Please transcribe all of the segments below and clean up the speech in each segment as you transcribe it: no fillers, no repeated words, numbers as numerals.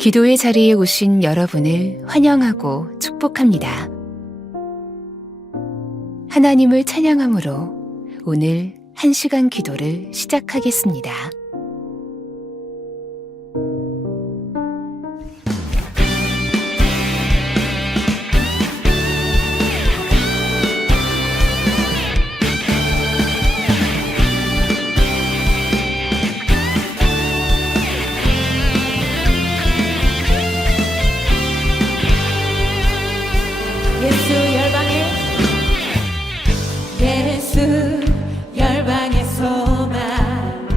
기도의 자리에 오신 여러분을 환영하고 축복합니다. 하나님을 찬양함으로 오늘 1시간 기도를 시작하겠습니다. 예수 열방의 소망,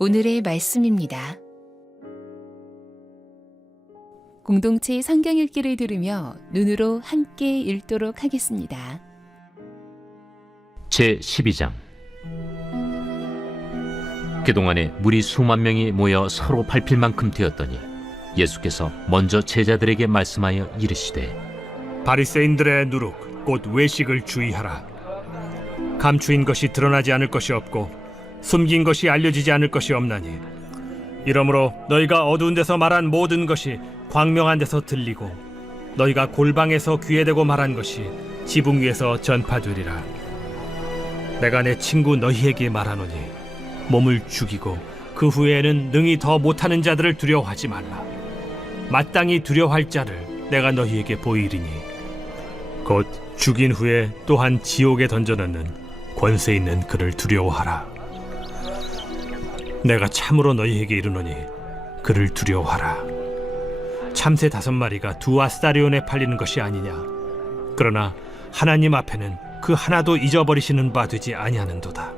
오늘의 말씀입니다. 공동체 성경 읽기를 들으며 눈으로 함께 읽도록 하겠습니다. 제12장. 그동안에 무리 수만 명이 모여 서로 밟힐 만큼 되었더니 예수께서 먼저 제자들에게 말씀하여 이르시되, 바리새인들의 누룩 곧 외식을 주의하라. 감추인 것이 드러나지 않을 것이 없고 숨긴 것이 알려지지 않을 것이 없나니, 이러므로 너희가 어두운 데서 말한 모든 것이 광명한 데서 들리고 너희가 골방에서 귀에 대고 말한 것이 지붕 위에서 전파되리라. 내가 내 친구 너희에게 말하노니 몸을 죽이고 그 후에는 능히 더 못하는 자들을 두려워하지 말라. 마땅히 두려워할 자를 내가 너희에게 보이리니 곧 죽인 후에 또한 지옥에 던져넣는 권세 있는 그를 두려워하라. 내가 참으로 너희에게 이르노니 그를 두려워하라. 참새 5마리가 2아스타리온에 팔리는 것이 아니냐. 그러나 하나님 앞에는 그 하나도 잊어버리시는 바 되지 아니하는도다.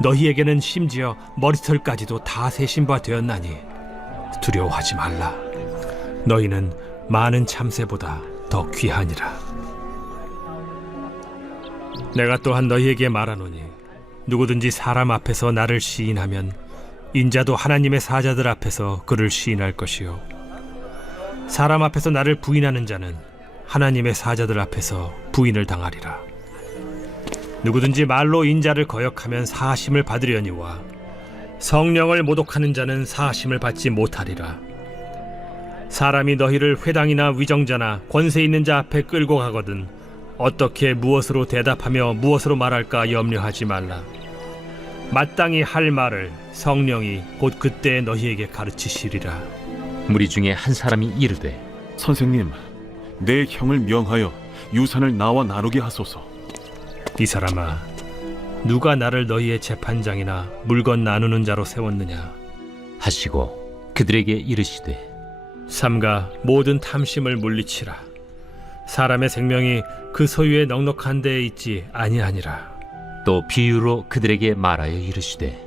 너희에게는 심지어 머리털까지도 다 세신 바 되었나니 두려워하지 말라. 너희는 많은 참새보다 더 귀하니라. 내가 또한 너희에게 말하노니 누구든지 사람 앞에서 나를 시인하면 인자도 하나님의 사자들 앞에서 그를 시인할 것이요, 사람 앞에서 나를 부인하는 자는 하나님의 사자들 앞에서 부인을 당하리라. 누구든지 말로 인자를 거역하면 사하심을 받으려니와 성령을 모독하는 자는 사하심을 받지 못하리라. 사람이 너희를 회당이나 위정자나 권세 있는 자 앞에 끌고 가거든 어떻게 무엇으로 대답하며 무엇으로 말할까 염려하지 말라. 마땅히 할 말을 성령이 곧 그때 너희에게 가르치시리라. 무리 중에 한 사람이 이르되, 선생님, 내 형을 명하여 유산을 나와 나누게 하소서. 이 사람아, 누가 나를 너희의 재판장이나 물건 나누는 자로 세웠느냐 하시고 그들에게 이르시되, 삼가 모든 탐심을 물리치라. 사람의 생명이 그 소유의 넉넉한 데에 있지 아니하니라. 또 비유로 그들에게 말하여 이르시되,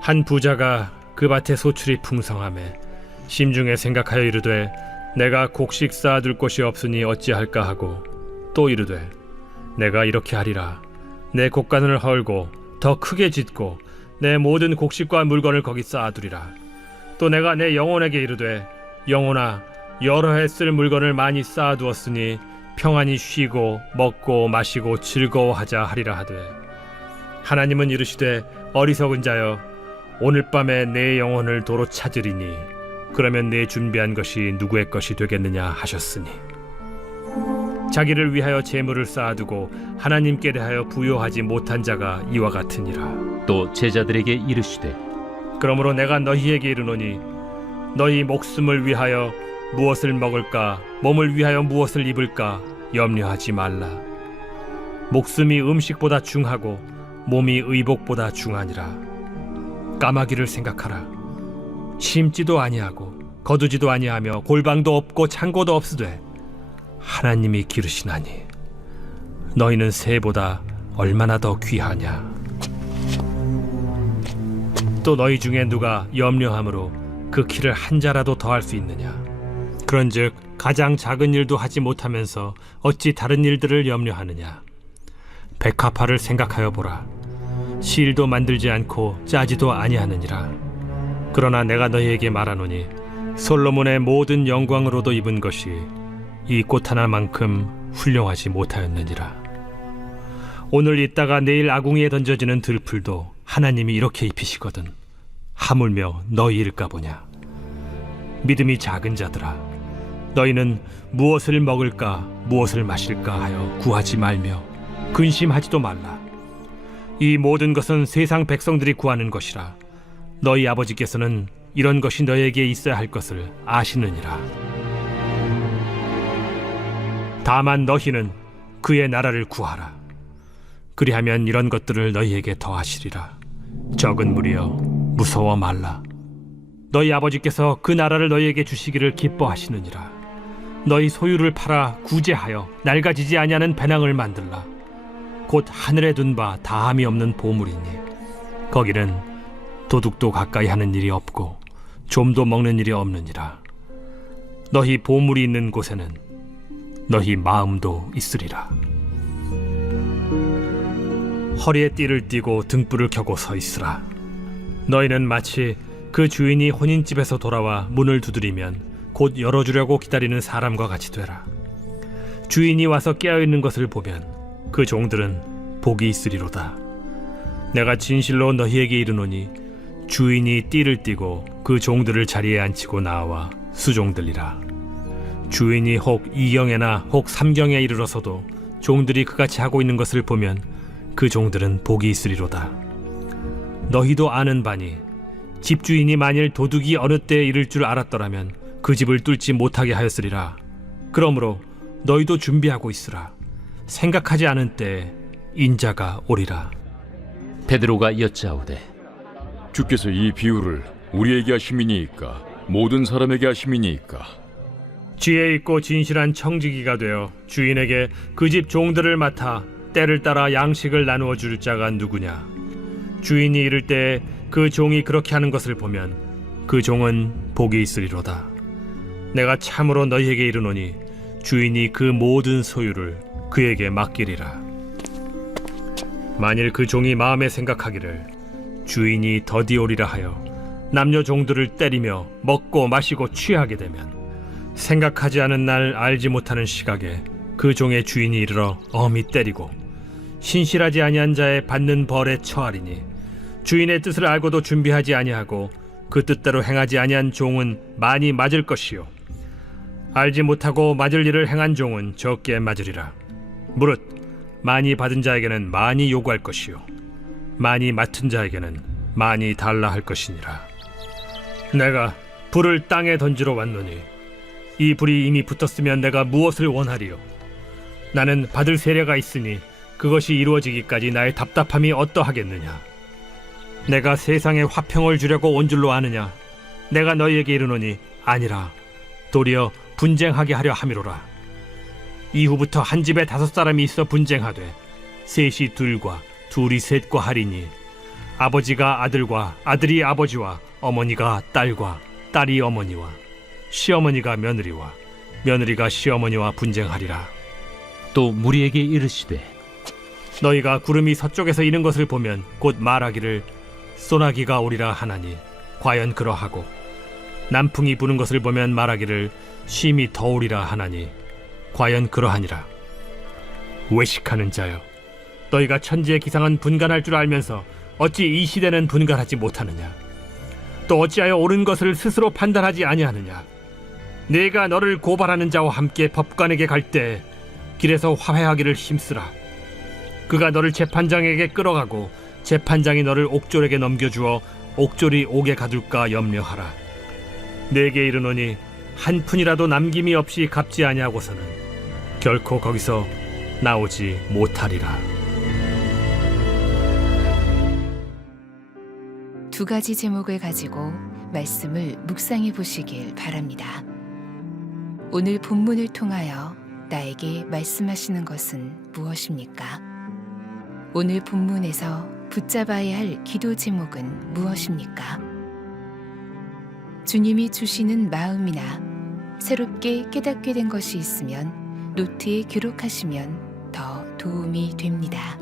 한 부자가 그 밭에 소출이 풍성하매 심중에 생각하여 이르되 내가 곡식 쌓아둘 곳이 없으니 어찌할까 하고, 또 이르되 내가 이렇게 하리라. 내 곡간을 헐고 더 크게 짓고 내 모든 곡식과 물건을 거기 쌓아두리라. 또 내가 내 영혼에게 이르되 영혼아, 여러 해 쓸 물건을 많이 쌓아두었으니 평안히 쉬고 먹고 마시고 즐거워하자 하리라 하되, 하나님은 이르시되 어리석은 자여, 오늘 밤에 내 영혼을 도로 찾으리니 그러면 내 준비한 것이 누구의 것이 되겠느냐 하셨으니, 자기를 위하여 재물을 쌓아두고 하나님께 대하여 부요하지 못한 자가 이와 같으니라. 또 제자들에게 이르시되, 그러므로 내가 너희에게 이르노니 너희 목숨을 위하여 무엇을 먹을까, 몸을 위하여 무엇을 입을까 염려하지 말라. 목숨이 음식보다 중하고 몸이 의복보다 중하니라. 까마귀를 생각하라. 심지도 아니하고 거두지도 아니하며 골방도 없고 창고도 없으되 하나님이 기르시나니 너희는 새보다 얼마나 더 귀하냐. 또 너희 중에 누가 염려함으로 그 키를 한 자라도 더할 수 있느냐. 그런즉 가장 작은 일도 하지 못하면서 어찌 다른 일들을 염려하느냐. 백합화를 생각하여 보라. 실도 만들지 않고 짜지도 아니하느니라. 그러나 내가 너희에게 말하노니 솔로몬의 모든 영광으로도 입은 것이 이 꽃 하나만큼 훌륭하지 못하였느니라. 오늘 있다가 내일 아궁이에 던져지는 들풀도 하나님이 이렇게 입히시거든 하물며 너희일까 보냐. 믿음이 작은 자들아, 너희는 무엇을 먹을까 무엇을 마실까 하여 구하지 말며 근심하지도 말라. 이 모든 것은 세상 백성들이 구하는 것이라. 너희 아버지께서는 이런 것이 너희에게 있어야 할 것을 아시느니라. 다만 너희는 그의 나라를 구하라. 그리하면 이런 것들을 너희에게 더하시리라. 적은 무리여, 무서워 말라. 너희 아버지께서 그 나라를 너희에게 주시기를 기뻐하시느니라. 너희 소유를 팔아 구제하여 낡아지지 아니하는 배낭을 만들라. 곧 하늘에 둔 바 다함이 없는 보물이니 거기는 도둑도 가까이 하는 일이 없고 좀도 먹는 일이 없느니라. 너희 보물이 있는 곳에는 너희 마음도 있으리라. 허리에 띠를 띠고 등불을 켜고 서 있으라. 너희는 마치 그 주인이 혼인집에서 돌아와 문을 두드리면 곧 열어주려고 기다리는 사람과 같이 되라. 주인이 와서 깨어있는 것을 보면 그 종들은 복이 있으리로다. 내가 진실로 너희에게 이르노니 주인이 띠를 띠고 그 종들을 자리에 앉히고 나와 수종들리라. 주인이 혹 2경에나 혹 3경에 이르러서도 종들이 그같이 하고 있는 것을 보면 그 종들은 복이 있으리로다. 너희도 아는 바니 집주인이 만일 도둑이 어느 때에 이를 줄 알았더라면 그 집을 뚫지 못하게 하였으리라. 그러므로 너희도 준비하고 있으라. 생각하지 않은 때에 인자가 오리라. 베드로가 여짜오되 주께서 이 비유를 우리에게 하심이니이까 모든 사람에게 하심이니이까? 지혜 있고 진실한 청지기가 되어 주인에게 그 집 종들을 맡아 때를 따라 양식을 나누어 줄 자가 누구냐? 주인이 이를 때에 그 종이 그렇게 하는 것을 보면 그 종은 복이 있으리로다. 내가 참으로 너희에게 이르노니 주인이 그 모든 소유를 그에게 맡기리라. 만일 그 종이 마음에 생각하기를 주인이 더디 오리라 하여 남녀 종들을 때리며 먹고 마시고 취하게 되면 생각하지 않은 날 알지 못하는 시각에 그 종의 주인이 이르러 엄히 때리고 신실하지 아니한 자의 받는 벌에 처하리니 주인의 뜻을 알고도 준비하지 아니하고 그 뜻대로 행하지 아니한 종은 많이 맞을 것이요 알지 못하고 맞을 일을 행한 종은 적게 맞으리라. 무릇 많이 받은 자에게는 많이 요구할 것이요 많이 맡은 자에게는 많이 달라 할 것이니라. 내가 불을 땅에 던지러 왔노니 이 불이 이미 붙었으면 내가 무엇을 원하리요? 나는 받을 세례가 있으니 그것이 이루어지기까지 나의 답답함이 어떠하겠느냐? 내가 세상에 화평을 주려고 온 줄로 아느냐? 내가 너희에게 이르노니 아니라 도리어 분쟁하게 하려 함이로라. 이후부터 한 집에 5사람이 있어 분쟁하되 셋이 둘과 둘이 셋과 하리니 아버지가 아들과 아들이 아버지와 어머니가 딸과 딸이 어머니와 시어머니가 며느리와 며느리가 시어머니와 분쟁하리라. 또 무리에게 이르시되 너희가 구름이 서쪽에서 이는 것을 보면 곧 말하기를 소나기가 오리라 하나니 과연 그러하고 남풍이 부는 것을 보면 말하기를 심히 더우리라 하나니 과연 그러하니라. 외식하는 자여, 너희가 천지의 기상은 분간할 줄 알면서 어찌 이 시대는 분간하지 못하느냐? 또 어찌하여 옳은 것을 스스로 판단하지 아니하느냐? 내가 너를 고발하는 자와 함께 법관에게 갈 때 길에서 화해하기를 힘쓰라. 그가 너를 재판장에게 끌어가고 재판장이 너를 옥졸에게 넘겨주어 옥졸이 옥에 가둘까 염려하라. 내게 이르노니 한 푼이라도 남김이 없이 갚지 아니하고서는 결코 거기서 나오지 못하리라. 2가지 제목을 가지고 말씀을 묵상해 보시길 바랍니다. 오늘 본문을 통하여 나에게 말씀하시는 것은 무엇입니까? 오늘 본문에서 붙잡아야 할 기도 제목은 무엇입니까? 주님이 주시는 마음이나 새롭게 깨닫게 된 것이 있으면 노트에 기록하시면 더 도움이 됩니다.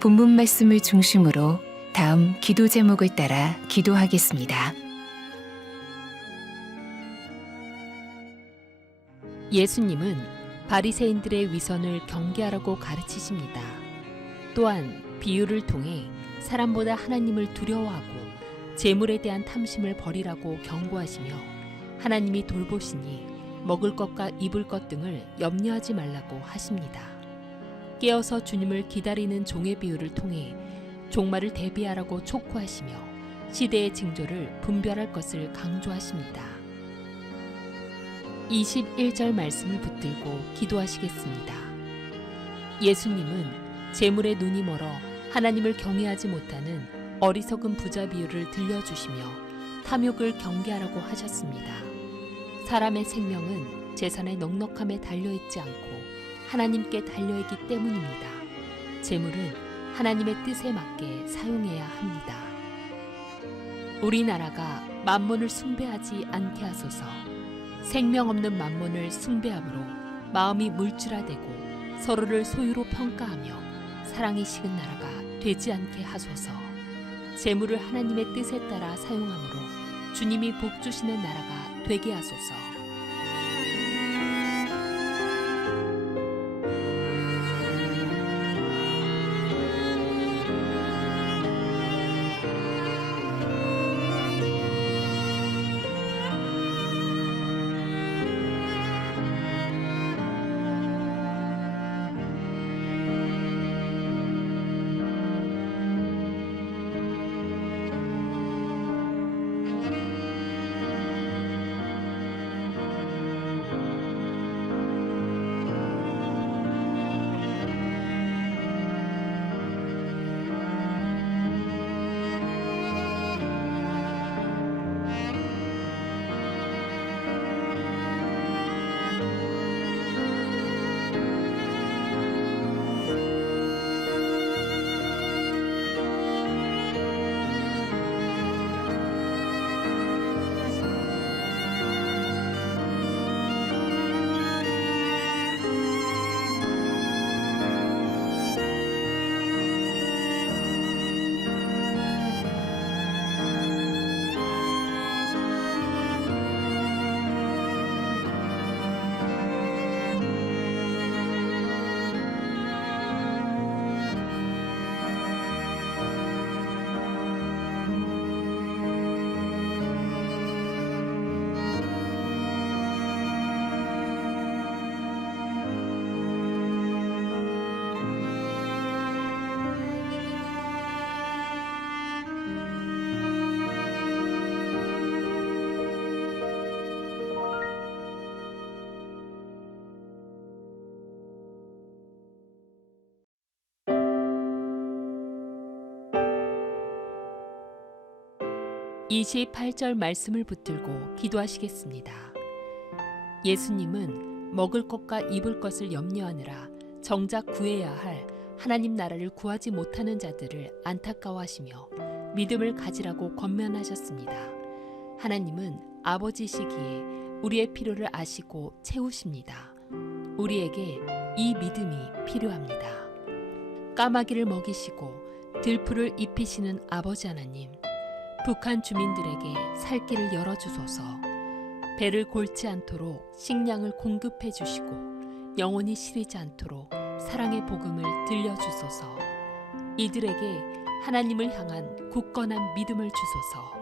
본문 말씀을 중심으로 다음 기도 제목을 따라 기도하겠습니다. 예수님은 바리새인들의 위선을 경계하라고 가르치십니다. 또한 비유를 통해 사람보다 하나님을 두려워하고 재물에 대한 탐심을 버리라고 경고하시며 하나님이 돌보시니 먹을 것과 입을 것 등을 염려하지 말라고 하십니다. 깨어서 주님을 기다리는 종의 비유를 통해 종말을 대비하라고 촉구하시며 시대의 징조를 분별할 것을 강조하십니다. 21절 말씀을 붙들고 기도하시겠습니다. 예수님은 재물에 눈이 멀어 하나님을 경외하지 못하는 어리석은 부자 비유를 들려주시며 탐욕을 경계하라고 하셨습니다. 사람의 생명은 재산의 넉넉함에 달려있지 않고 하나님께 달려있기 때문입니다. 재물은 하나님의 뜻에 맞게 사용해야 합니다. 우리나라가 만몬을 숭배하지 않게 하소서. 생명 없는 만몬을 숭배함으로 마음이 물질화되고 서로를 소유로 평가하며 사랑이 식은 나라가 되지 않게 하소서. 재물을 하나님의 뜻에 따라 사용함으로 주님이 복 주시는 나라가 되게 하소서. (28절) 말씀을 붙들고 기도하시겠습니다. 예수님은 먹을 것과 입을 것을 염려하느라 정작 구해야 할 하나님 나라를 구하지 못하는 자들을 안타까워하시며 믿음을 가지라고 권면하셨습니다. 하나님은 아버지시기에 우리의 필요를 아시고 채우십니다. 우리에게 이 믿음이 필요합니다. 까마귀를 먹이시고 들풀을 입히시는 아버지 하나님, 북한 주민들에게 살 길을 열어주소서. 배를 골지 않도록 식량을 공급해 주시고 영원히 시리지 않도록 사랑의 복음을 들려주소서. 이들에게 하나님을 향한 굳건한 믿음을 주소서.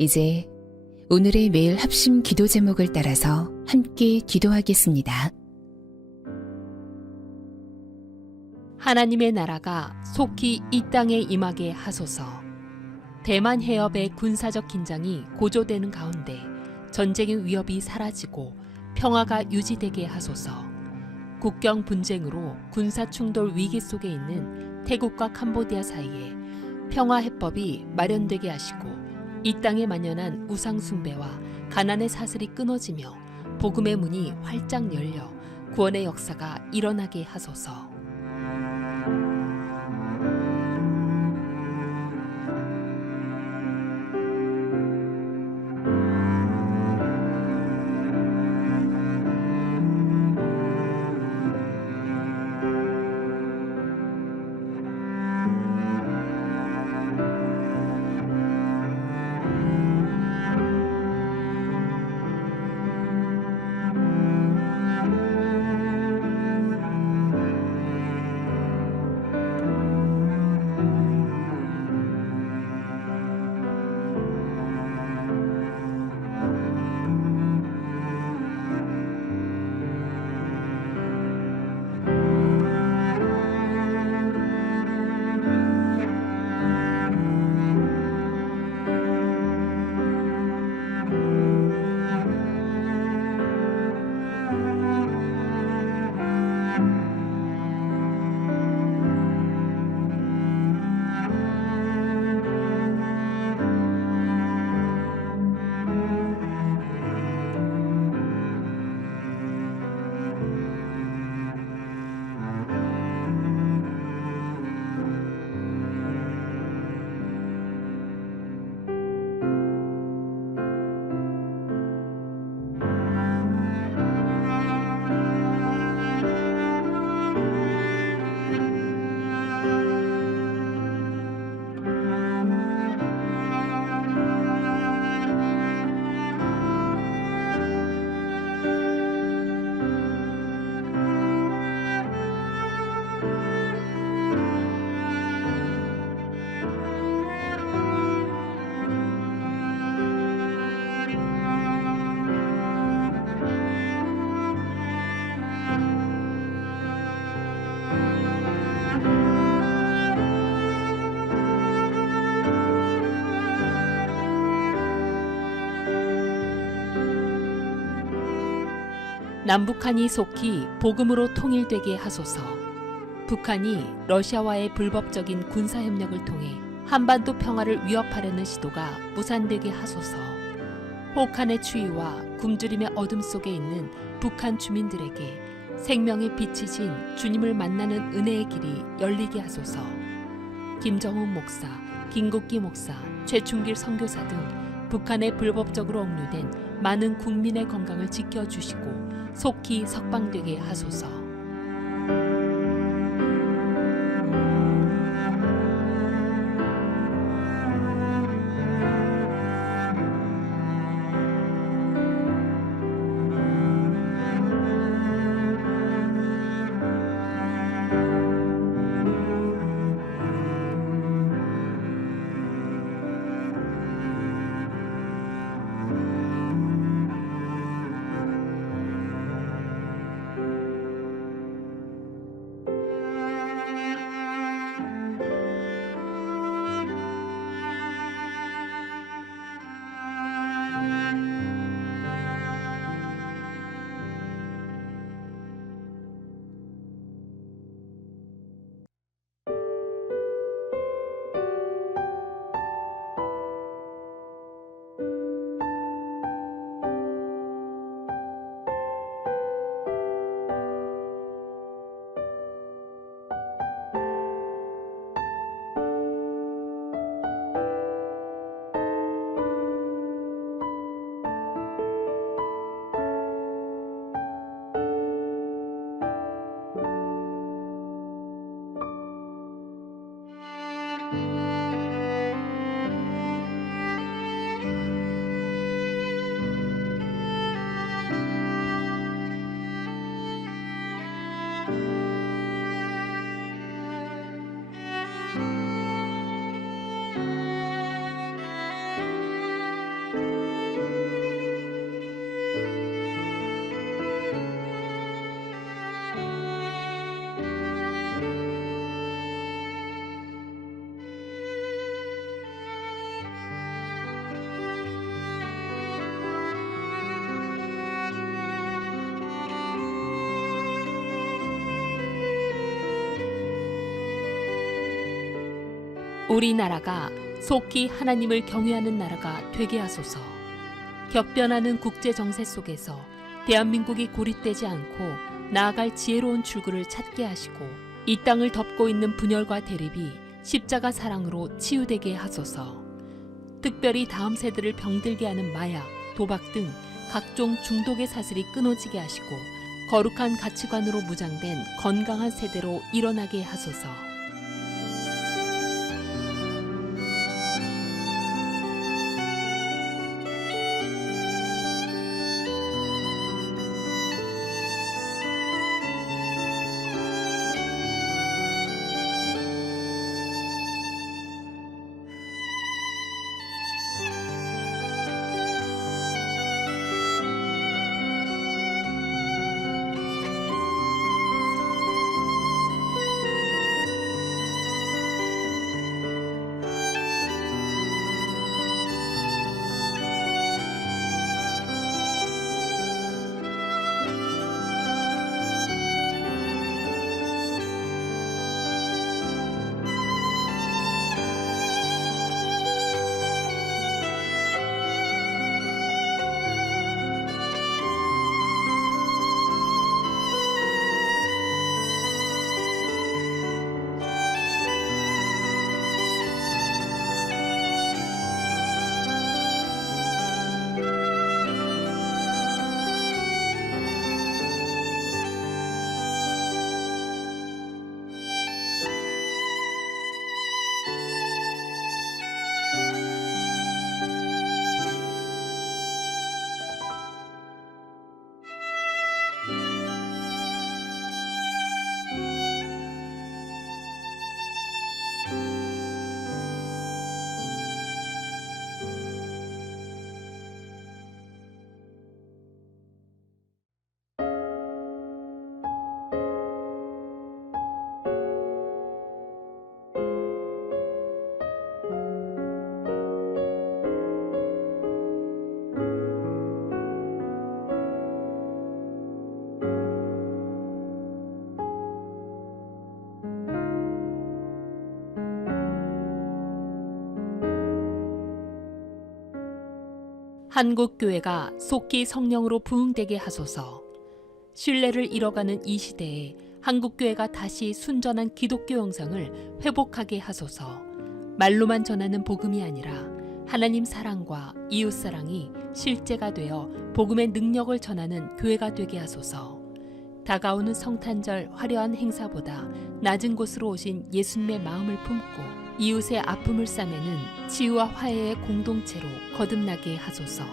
이제 오늘의 매일 합심 기도 제목을 따라서 함께 기도하겠습니다. 하나님의 나라가 속히 이 땅에 임하게 하소서. 대만 해협의 군사적 긴장이 고조되는 가운데 전쟁의 위협이 사라지고 평화가 유지되게 하소서. 국경 분쟁으로 군사 충돌 위기 속에 있는 태국과 캄보디아 사이에 평화 해법이 마련되게 하시고 이 땅에 만연한 우상 숭배와 가난의 사슬이 끊어지며 복음의 문이 활짝 열려 구원의 역사가 일어나게 하소서. 남북한이 속히 복음으로 통일되게 하소서. 북한이 러시아와의 불법적인 군사협력을 통해 한반도 평화를 위협하려는 시도가 무산되게 하소서. 혹한의 추위와 굶주림의 어둠 속에 있는 북한 주민들에게 생명의 빛이신 주님을 만나는 은혜의 길이 열리게 하소서. 김정훈 목사, 김국기 목사, 최충길 선교사 등 북한에 불법적으로 억류된 많은 국민의 건강을 지켜주시고 속히 석방되게 하소서. 우리나라가 속히 하나님을 경외하는 나라가 되게 하소서. 격변하는 국제 정세 속에서 대한민국이 고립되지 않고 나아갈 지혜로운 출구를 찾게 하시고 이 땅을 덮고 있는 분열과 대립이 십자가 사랑으로 치유되게 하소서. 특별히 다음 세대를 병들게 하는 마약, 도박 등 각종 중독의 사슬이 끊어지게 하시고 거룩한 가치관으로 무장된 건강한 세대로 일어나게 하소서. 한국교회가 속히 성령으로 부흥되게 하소서. 신뢰를 잃어가는 이 시대에 한국교회가 다시 순전한 기독교 형상을 회복하게 하소서. 말로만 전하는 복음이 아니라 하나님 사랑과 이웃 사랑이 실제가 되어 복음의 능력을 전하는 교회가 되게 하소서. 다가오는 성탄절 화려한 행사보다 낮은 곳으로 오신 예수님의 마음을 품고 이웃의 아픔을 싸매는 치유와 화해의 공동체로 거듭나게 하소서.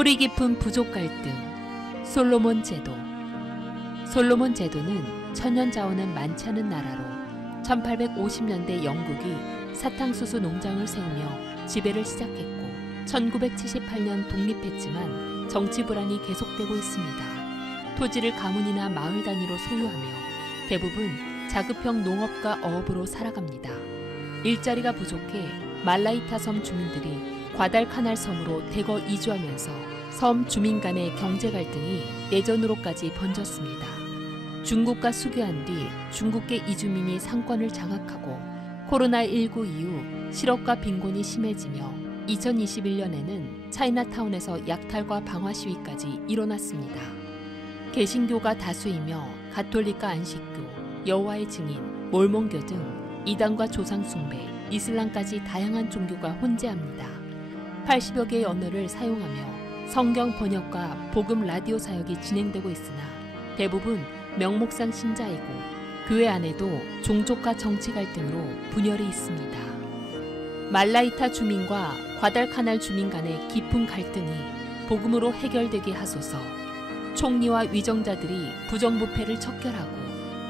뿌리 깊은 부족 갈등, 솔로몬 제도. 솔로몬 제도는 천연 자원은 많지 않은 나라로 1850년대 영국이 사탕수수 농장을 세우며 지배를 시작했고 1978년 독립했지만 정치 불안이 계속되고 있습니다. 토지를 가문이나 마을 단위로 소유하며 대부분 자급형 농업과 어업으로 살아갑니다. 일자리가 부족해 말라이타 섬 주민들이 과달카날 섬으로 대거 이주하면서 섬 주민 간의 경제 갈등이 내전으로까지 번졌습니다. 중국과 수교한 뒤 중국계 이주민이 상권을 장악하고 코로나19 이후 실업과 빈곤이 심해지며 2021년에는 차이나타운에서 약탈과 방화 시위까지 일어났습니다. 개신교가 다수이며 가톨릭과 안식교, 여호와의 증인, 몰몬교 등 이단과 조상 숭배, 이슬람까지 다양한 종교가 혼재합니다. 80여 개의 언어를 사용하며 성경 번역과 복음 라디오 사역이 진행되고 있으나 대부분 명목상 신자이고 교회 안에도 종족과 정치 갈등으로 분열이 있습니다. 말라이타 주민과 과달카날 주민 간의 깊은 갈등이 복음으로 해결되게 하소서. 총리와 위정자들이 부정부패를 척결하고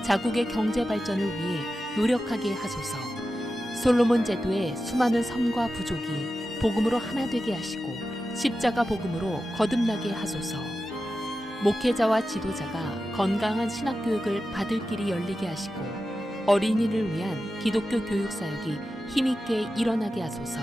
자국의 경제 발전을 위해 노력하게 하소서. 솔로몬 제도의 수많은 섬과 부족이 복음으로 하나 되게 하시고 십자가 복음으로 거듭나게 하소서. 목회자와 지도자가 건강한 신학 교육을 받을 길이 열리게 하시고 어린이를 위한 기독교 교육 사역이 힘있게 일어나게 하소서.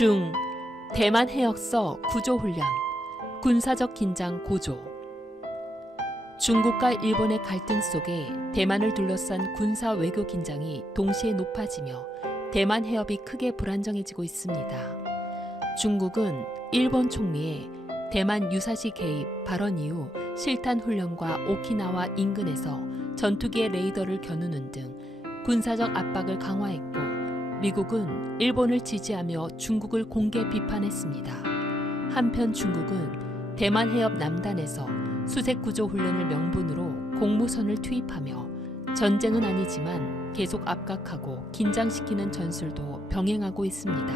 중 대만 해역서 구조훈련, 군사적 긴장 고조. 중국과 일본의 갈등 속에 대만을 둘러싼 군사 외교 긴장이 동시에 높아지며 대만 해협이 크게 불안정해지고 있습니다. 중국은 일본 총리의 대만 유사시 개입 발언 이후 실탄 훈련과 오키나와 인근에서 전투기의 레이더를 겨누는 등 군사적 압박을 강화했고 미국은 일본을 지지하며 중국을 공개 비판했습니다. 한편 중국은 대만 해협 남단에서 수색 구조 훈련을 명분으로 공무선을 투입하며 전쟁은 아니지만 계속 압박하고 긴장시키는 전술도 병행하고 있습니다.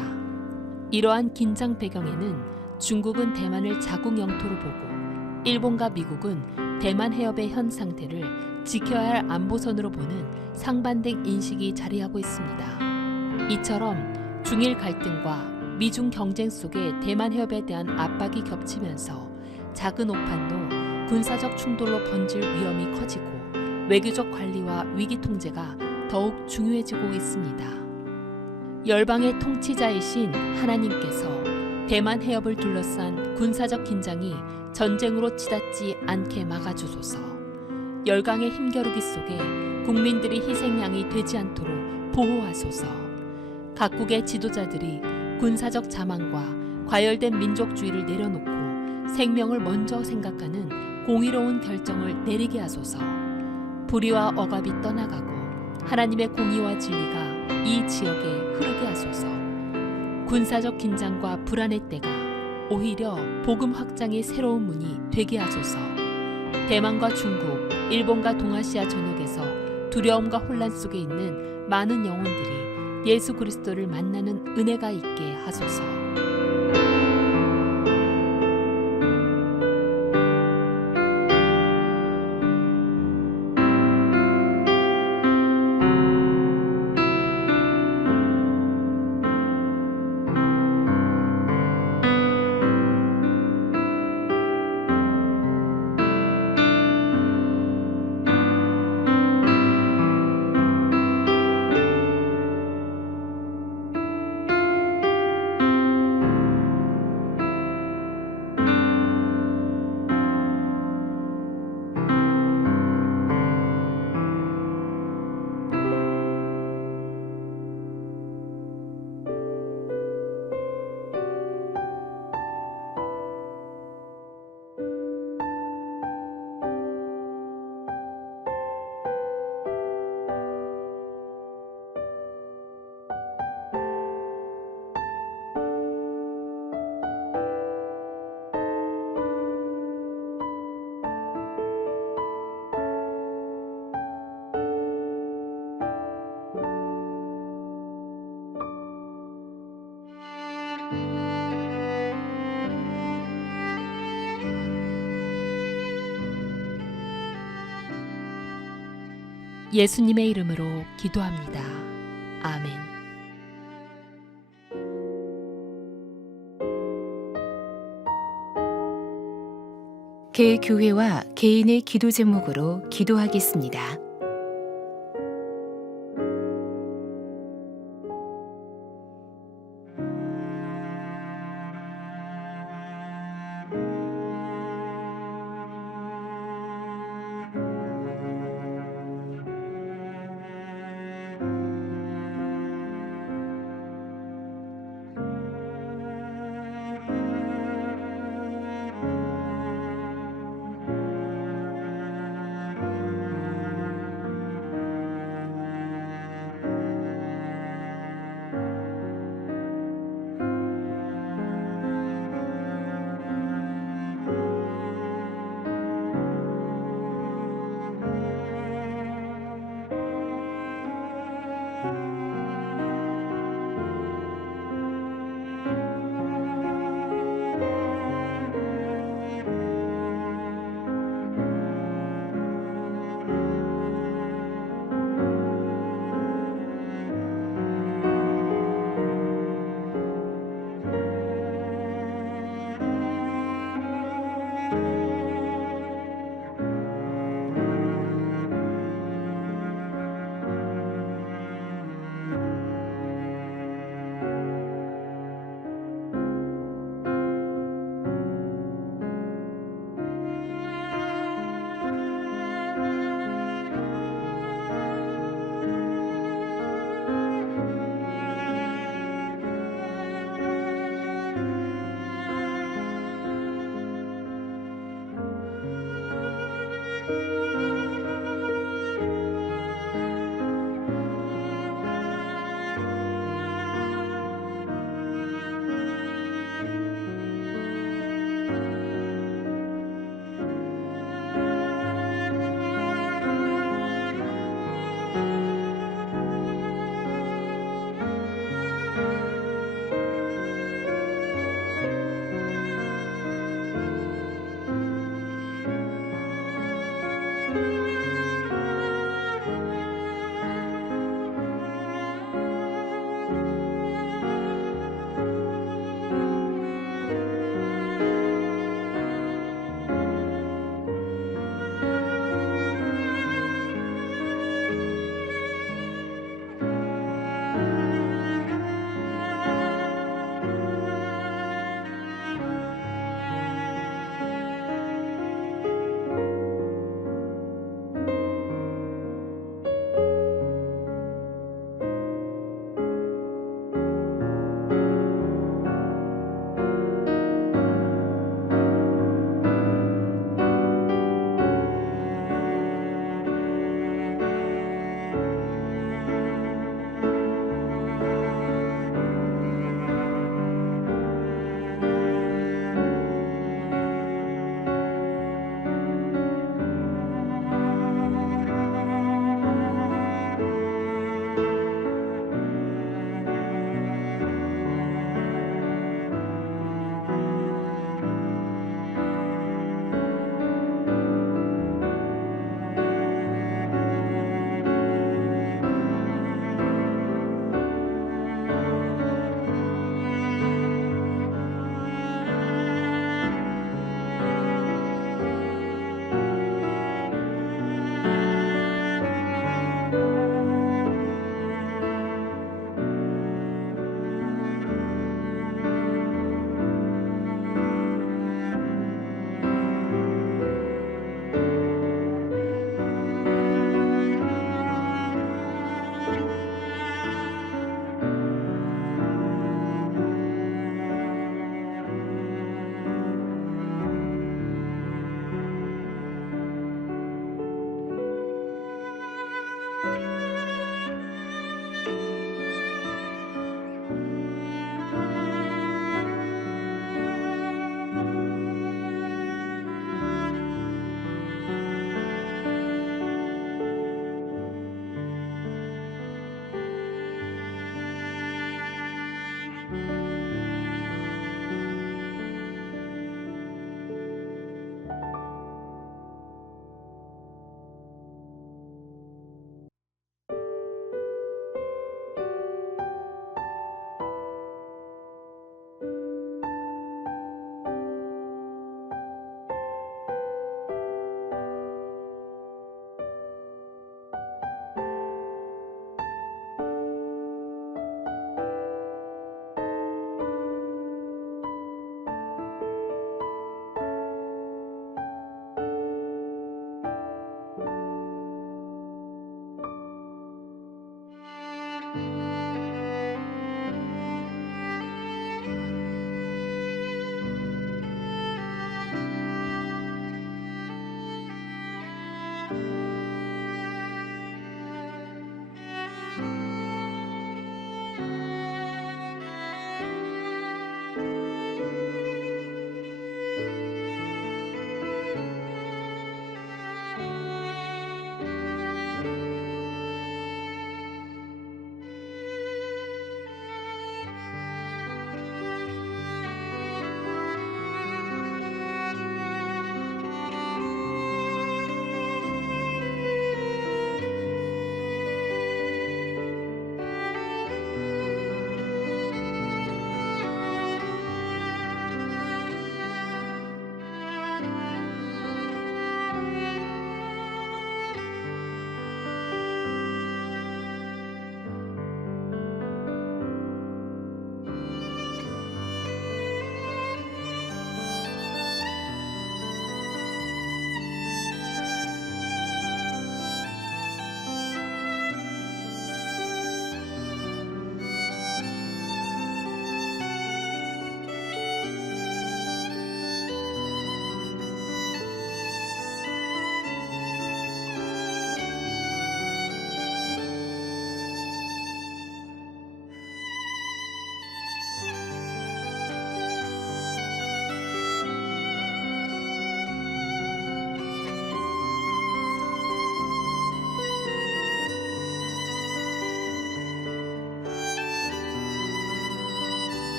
이러한 긴장 배경에는 중국은 대만을 자국 영토로 보고 일본과 미국은 대만 해협의 현 상태를 지켜야 할 안보선으로 보는 상반된 인식이 자리하고 있습니다. 이처럼 중일 갈등과 미중 경쟁 속에 대만 해협에 대한 압박이 겹치면서 작은 오판도 군사적 충돌로 번질 위험이 커지고 외교적 관리와 위기 통제가 더욱 중요해지고 있습니다. 열방의 통치자이신 하나님께서 대만 해협을 둘러싼 군사적 긴장이 전쟁으로 치닫지 않게 막아주소서. 열강의 힘겨루기 속에 국민들이 희생양이 되지 않도록 보호하소서. 각국의 지도자들이 군사적 자만과 과열된 민족주의를 내려놓고 생명을 먼저 생각하는 공의로운 결정을 내리게 하소서. 불의와 억압이 떠나가고 하나님의 공의와 진리가 이 지역에 흐르게 하소서. 군사적 긴장과 불안의 때가 오히려 복음 확장의 새로운 문이 되게 하소서. 대만과 중국, 일본과 동아시아 전역에서 두려움과 혼란 속에 있는 많은 영혼들이 예수 그리스도를 만나는 은혜가 있게 하소서. 예수님의 이름으로 기도합니다. 아멘. 개교회와 개인의 기도 제목으로 기도하겠습니다.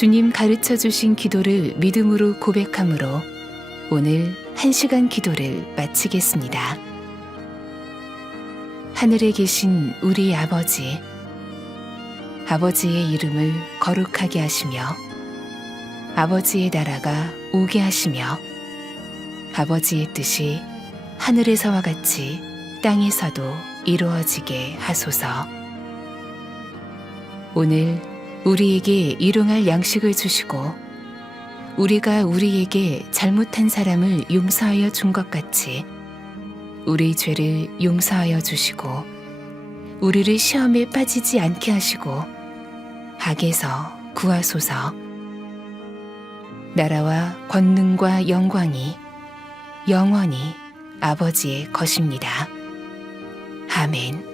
주님 가르쳐 주신 기도를 믿음으로 고백함으로 오늘 1시간 기도를 마치겠습니다. 하늘에 계신 우리 아버지, 아버지의 이름을 거룩하게 하시며 아버지의 나라가 오게 하시며 아버지의 뜻이 하늘에서와 같이 땅에서도 이루어지게 하소서. 오늘 우리에게 일용할 양식을 주시고 우리가 우리에게 잘못한 사람을 용서하여 준 것 같이 우리 죄를 용서하여 주시고 우리를 시험에 빠지지 않게 하시고 악에서 구하소서. 나라와 권능과 영광이 영원히 아버지의 것입니다. 아멘.